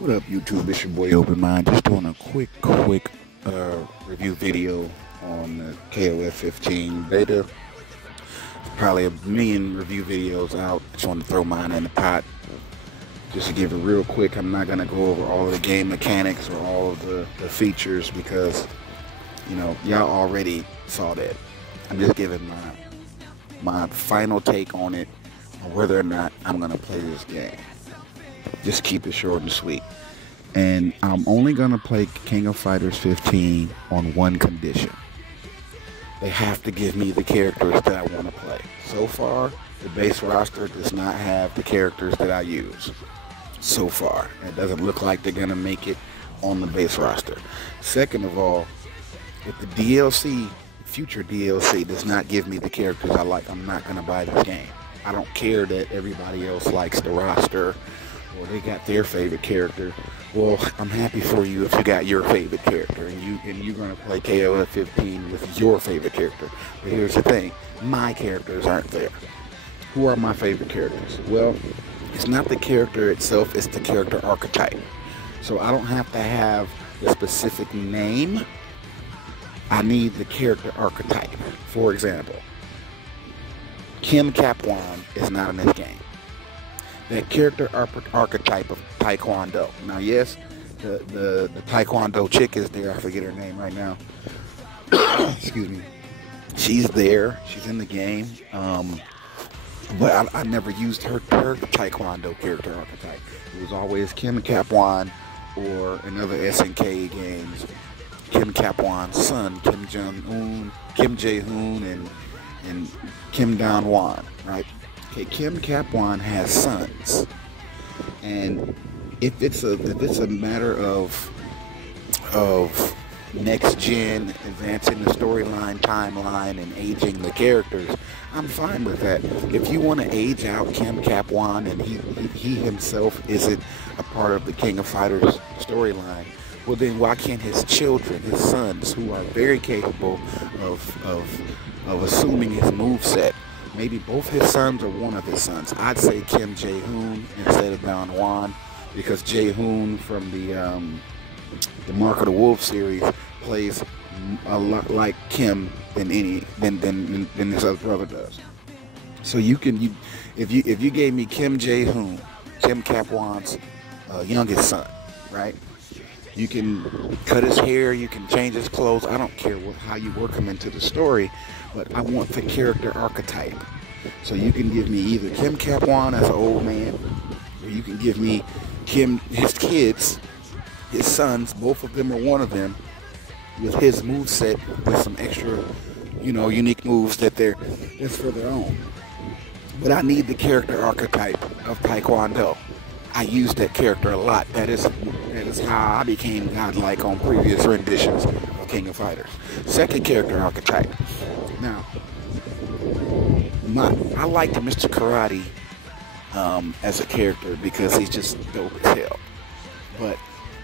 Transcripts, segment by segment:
What up, YouTube? It's your boy Open Mind. Just doing a quick review video on the KOF15 beta. Probably a million review videos out. Just want to throw mine in the pot. Just to give it real quick, I'm not going to go over all of the game mechanics or all of the features because, you know, y'all already saw that. I'm just giving my final take on it, on whether or not I'm going to play this game. Just keep it short and sweet. And I'm only going to play King of Fighters 15 on one condition. They have to give me the characters that I want to play. So far, the base roster does not have the characters that I use. So far. It doesn't look like they're going to make it on the base roster. Second of all, if the DLC, future DLC, does not give me the characters I like, I'm not going to buy this game. I don't care that everybody else likes the roster or they got their favorite character. Well, I'm happy for you if you got your favorite character and you're gonna play KOF 15 with your favorite character. But here's the thing, my characters aren't there. Who are my favorite characters? Well, it's not the character itself, it's the character archetype. So I don't have to have a specific name. I need the character archetype. For example, Kim Kapwan is not in this game. That character archetype of Taekwondo. Now, yes, the Taekwondo chick is there. I forget her name right now. Excuse me. She's there. She's in the game. But I never used her Taekwondo character archetype. It was always Kim Kapwan or in other SNK games, Kim Kapwan's son, Kim Jae-hoon, and Kim Dong-won, right? Okay, Kim Kapwan has sons, and if it's a matter of next gen, advancing the storyline, timeline, and aging the characters, I'm fine with that. If you want to age out Kim Kapwan and he himself isn't a part of the King of Fighters storyline, well then why can't his children, his sons, who are very capable of assuming his moveset, maybe both his sons or one of his sons. I'd say Kim Jae-hoon instead of Dong-won, because Jae-hoon from the Mark of the Wolf series plays a lot like Kim than his other brother does. So if you gave me Kim Jae-hoon, Kim Kapwan's youngest son, right? You can cut his hair, you can change his clothes. I don't care how you work him into the story, but I want the character archetype. So you can give me either Kim Kapwan as an old man, or you can give me his kids, his sons, both of them or one of them, with his moveset with some extra, unique moves that's for their own. But I need the character archetype of Taekwondo. I use that character a lot. That is how I became godlike on previous renditions of King of Fighters. Second character archetype. Now, I like Mr. Karate as a character because he's just dope as hell. But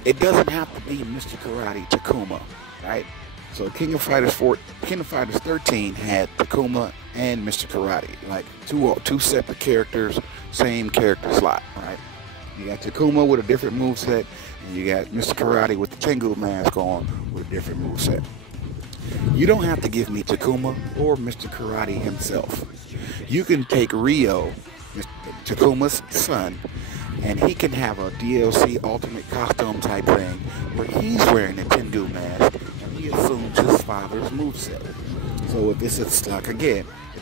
it doesn't have to be Mr. Karate Takuma, right? So King of Fighters 13 had Takuma and Mr. Karate, like two separate characters, same character slot, right? You got Takuma with a different moveset, and you got Mr. Karate with the Tengu mask on with a different moveset. You don't have to give me Takuma or Mr. Karate himself. You can take Ryo, Takuma's son, and he can have a DLC ultimate costume type thing where he's wearing a Tengu mask and he assumes his father's moveset. So if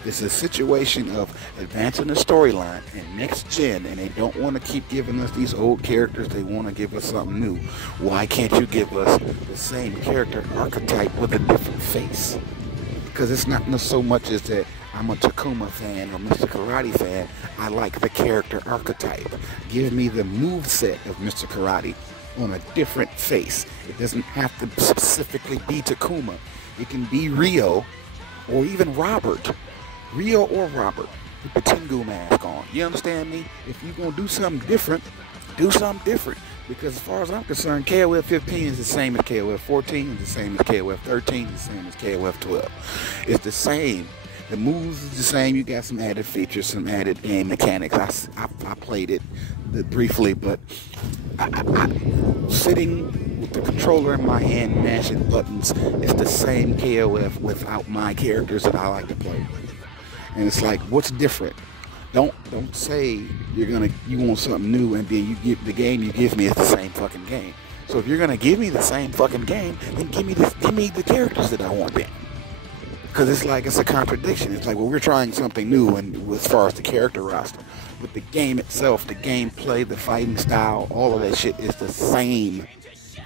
it's a situation of advancing the storyline and next gen, and they don't want to keep giving us these old characters, they want to give us something new, why can't you give us the same character archetype with a different face? Because it's not so much as that I'm a Takuma fan or Mr. Karate fan. I like the character archetype. Give me the moveset of Mr. Karate on a different face. It doesn't have to specifically be Takuma. It can be Ryo or even Robert. Ryo or Robert with the Tengu mask on. You understand me? If you're going to do something different, do something different. Because as far as I'm concerned, KOF 15 is the same as KOF 14, it's the same as KOF 13, it's the same as KOF 12. It's the same. The moves is the same. You got some added features, some added game mechanics. I played it briefly, but Sitting with the controller in my hand, mashing buttons, it's the same KOF without my characters that I like to play. And it's like, what's different? Don't say you want something new and then you get the game you give me is the same fucking game. So if you're gonna give me the same fucking game, then give me the characters that I want then. Because it's like it's a contradiction. It's like, well, we're trying something new, and as far as the character roster, but the game itself, the gameplay, the fighting style, all of that shit is the same.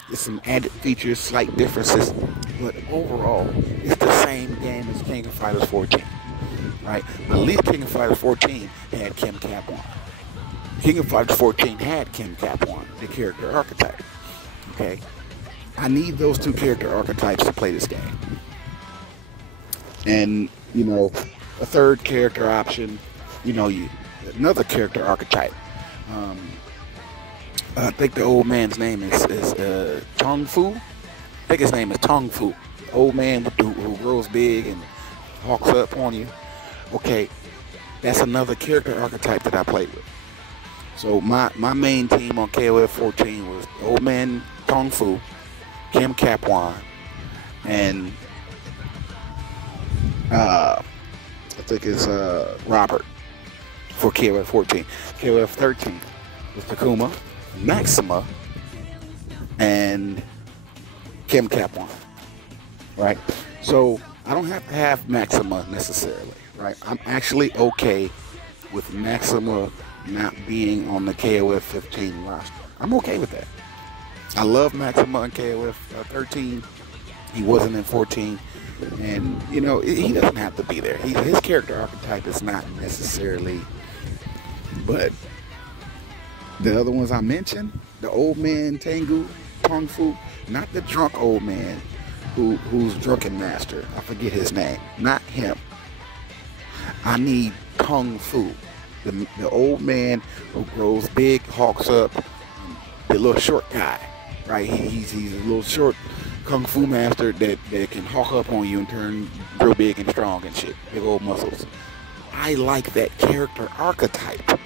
There's some added features, slight differences, but overall, it's the same game as King of Fighters 14. Right? At least King of Fighters 14 had Kim Cap-1. King of Fighters 14 had Kim Cap-1, the character archetype. Okay? I need those two character archetypes to play this game. And, you know, a third character option, you know, another character archetype. I think the old man's name is Tong Fu. I think his name is Tong Fu. The old man who grows big and hawks up on you. Okay, that's another character archetype that I played with. So my main team on KOF 14 was the old man Tong Fu, Kim Cap-1, and I think it's Robert for KOF 14. KOF 13 was Takuma, Maxima, and Kim Cap-1. Right? So I don't have to have Maxima necessarily. Right? I'm actually okay with Maxima not being on the KOF 15 roster. I'm okay with that. I love Maxima in KOF 13. He wasn't in 14. And, you know, he doesn't have to be there. His character archetype is not necessarily, but the other ones I mentioned, the old man Tengu, Tong Fu, not the drunk old man who's drunken master. I forget his name. Not him. I need Tong Fu, the old man who grows big, hawks up, the little short guy, right? He's a little short kung fu master that can hawk up on you and turn real big and strong and shit, big old muscles. I like that character archetype.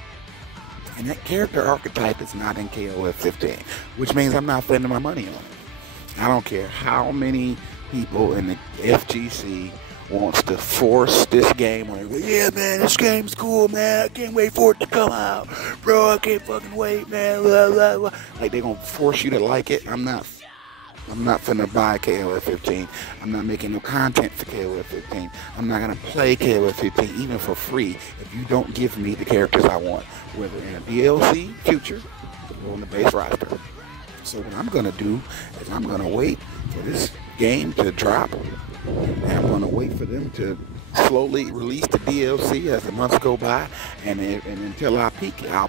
And that character archetype is not in KOF 15, which means I'm not spending my money on it. I don't care how many people in the FGC wants to force this game on you. Yeah, man, this game's cool, man. I can't wait for it to come out. Bro, I can't fucking wait, man. Blah, blah, blah. Like, they're going to force you to like it. I'm not finna buy KOF 15. I'm not making no content for KOF 15. I'm not gonna play KOF 15 even for free if you don't give me the characters I want, whether in a DLC future or on the base roster. So what I'm gonna do is I'm gonna wait for this game to drop, and I'm gonna wait for them to slowly release the DLC as the months go by, and until I'll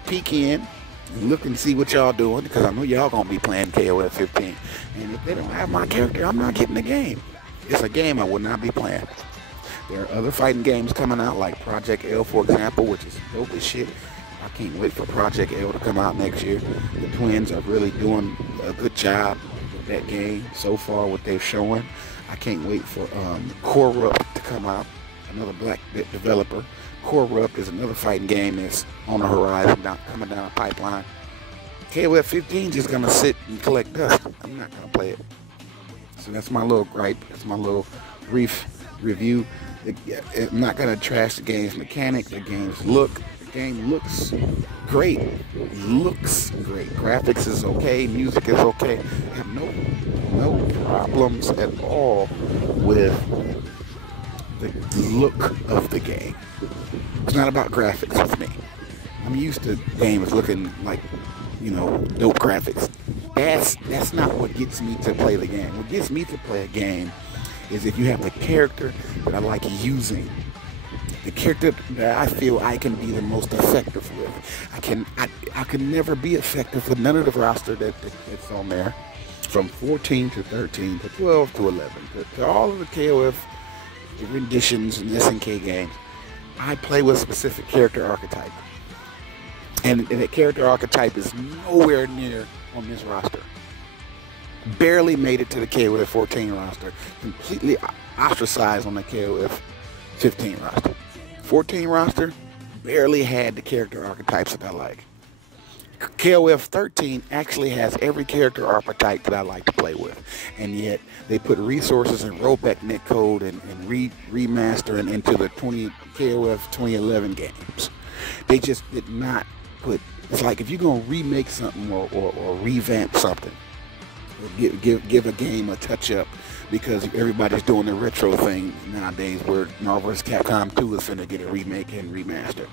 peek in and look and see what y'all doing, because I know y'all gonna be playing KOF 15. And if they don't have my character, I'm not getting the game. It's a game I would not be playing. There are other fighting games coming out, like Project L, for example, which is dope as shit. I can't wait for Project L to come out next year. The twins are really doing a good job with that game so far, what they're showing. I can't wait for Corrupt to come out, another black developer. Corrupt is another fighting game that's on the horizon, coming down the pipeline. KOF 15 just gonna sit and collect dust. I'm not gonna play it. So that's my little gripe. That's my little brief review. I'm not gonna trash the game's mechanic. The game looks great. Looks great. Graphics is okay. Music is okay. I have no problems at all with the look of the game. It's not about graphics with me. I'm used to games looking like, you know, dope graphics. That's not what gets me to play the game. What gets me to play a game is if you have a character that I like using. The character that I feel I can be the most effective with. I can never be effective with none of the roster that's on there. From 14 to 13 to 12 to 11 to all of the KOF renditions and SNK games. I play with a specific character archetype. And that character archetype is nowhere near on this roster. Barely made it to the KOF 14 roster. Completely ostracized on the KOF 15 roster. 14 roster barely had the character archetypes that I like. KOF 13 actually has every character archetype that I like to play with, and yet they put resources and rollback netcode and remastering into the KOF 2011 games. They just did not put. It's like if you're gonna remake something or revamp something, or give a game a touch up, because everybody's doing the retro thing nowadays, where Marvel vs. Capcom 2 is finna get a remake and remaster.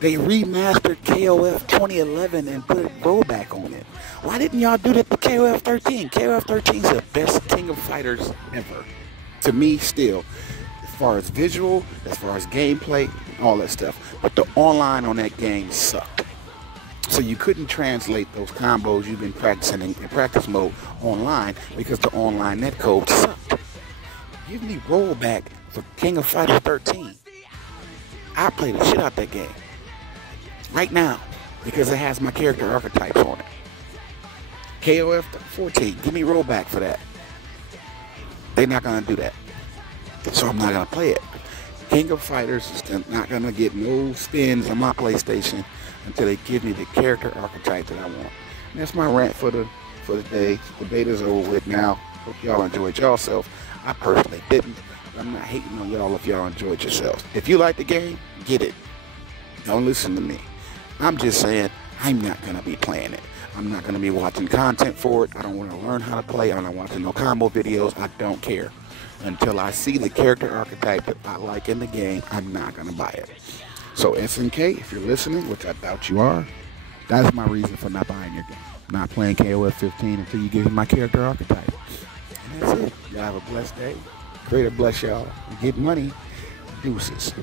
They remastered KOF 2011 and put a rollback on it. Why didn't y'all do that to KOF 13? KOF 13 is the best King of Fighters ever. To me, still. As far as visual, as far as gameplay, all that stuff. But the online on that game sucked. So you couldn't translate those combos you've been practicing in practice mode online because the online netcode sucked. Give me rollback for King of Fighters 13. I play the shit out that game right now because it has my character archetypes on it. KOF 14, give me rollback for that. They're not gonna do that, so I'm not gonna play it. King of Fighters is not gonna get no spins on my PlayStation until they give me the character archetype that I want. And that's my rant for the day. The beta's over with now. Hope y'all enjoyed yourself. I personally didn't. I'm not hating on y'all if y'all enjoyed yourselves. If you like the game, get it. Don't listen to me. I'm just saying I'm not gonna be playing it. I'm not gonna be watching content for it. I don't want to learn how to play. I'm not watching no combo videos. I don't care. Until I see the character archetype that I like in the game, I'm not gonna buy it. So SNK, if you're listening, which I doubt you are, that's my reason for not buying your game. Not playing KOF 15 until you give me my character archetype. And that's it. Y'all have a blessed day. Creator bless y'all. Get money. Deuces.